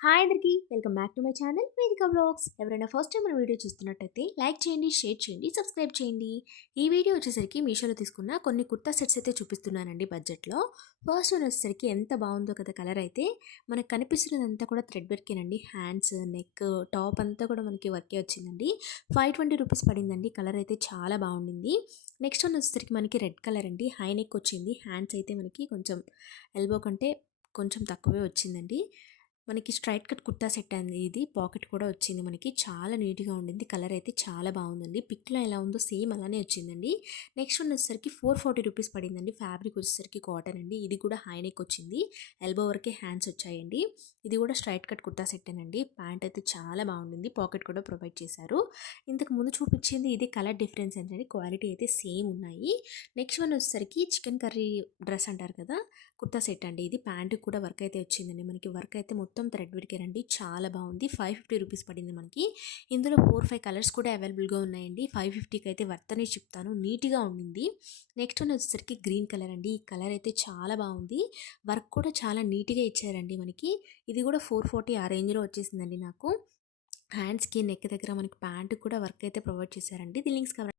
Hi అందరికీ welcome back to my channel వేదిక vlogs. ఎవరైనా ఫస్ట్ టైం మన వీడియో చూస్తున్నట్టయితే లైక్ చేయండి, షేర్ చేయండి, సబ్స్క్రైబ్ చేయండి. ఈ వీడియో వచ్చేసరికి మీషోలో తీసుకున్న కొన్ని కుర్తా సెట్స్ అయితే చూపిస్తున్నానండి బడ్జెట్లో. ఫస్ట్ వన్ వచ్చేసరికి ఎంత బాగుందో కదా కలర్ అయితే. మనకు కనిపిస్తున్నదంతా కూడా థ్రెడ్ వర్కేనండి. హ్యాండ్స్, నెక్, టాప్ అంతా కూడా మనకి వర్కే వచ్చిందండి. 520 రూపీస్ పడిందండి. కలర్ అయితే చాలా బాగుండింది. నెక్స్ట్ వన్ వచ్చేసరికి మనకి రెడ్ కలర్ అండి. హై నెక్ వచ్చింది. హ్యాండ్స్ అయితే మనకి కొంచెం ఎల్బో కంటే కొంచెం తక్కువే వచ్చిందండి. మనకి స్ట్రైట్ కట్ కుర్తా సెట్ అండి ఇది. పాకెట్ కూడా వచ్చింది మనకి. చాలా నీట్‌గా ఉండింది. కలర్ అయితే చాలా బాగుందండి. పిక్‌లో ఎలా ఉందో సేమ్ అలానే వచ్చిందండి. నెక్స్ట్ వన్ వచ్చేసరికి 440 రూపీస్ పడిందండి. ఫ్యాబ్రిక్ వచ్చేసరికి కాటన్ అండి. ఇది కూడా హై నెక్ వచ్చింది. ఎల్బో వరకే హ్యాండ్స్ వచ్చాయండి. ఇది కూడా స్ట్రైట్ కట్ కుర్తా సెట్టేనండి. ప్యాంట్ అయితే చాలా బాగుండింది. పాకెట్ కూడా ప్రొవైడ్ చేశారు. ఇంతకు ముందు చూపించింది ఇది కలర్ డిఫరెన్స్ ఏంటంటే క్వాలిటీ అయితే సేమ్ ఉన్నాయి. నెక్స్ట్ వన్ వచ్చేసరికి చికెన్ కర్రీ డ్రెస్ అంటారు కదా, కుర్తా సెట్ అండి ఇది. ప్యాంటు కూడా వర్క్ అయితే వచ్చిందండి. మనకి వర్క్ అయితే మొత్తం థ్రెడ్ వర్కేనండి. చాలా బాగుంది. 550 రూపీస్ పడింది మనకి. ఇందులో 4, 5 కలర్స్ కూడా అవైలబుల్గా ఉన్నాయండి. 550కి అయితే వర్త్ అనే చెప్తాను. నీట్గా ఉండింది. నెక్స్ట్ వన్ వచ్చేసరికి గ్రీన్ కలర్ అండి. ఈ కలర్ అయితే చాలా బాగుంది. వర్క్ కూడా చాలా నీట్గా ఇచ్చారండి మనకి. ఇది కూడా 440 ఆ రేంజ్లో వచ్చేసిందండి నాకు. హ్యాండ్స్కి, నెక్ దగ్గర మనకి ప్యాంటు కూడా వర్క్ అయితే ప్రొవైడ్ చేశారండి. ఇది లింక్స్ కవర్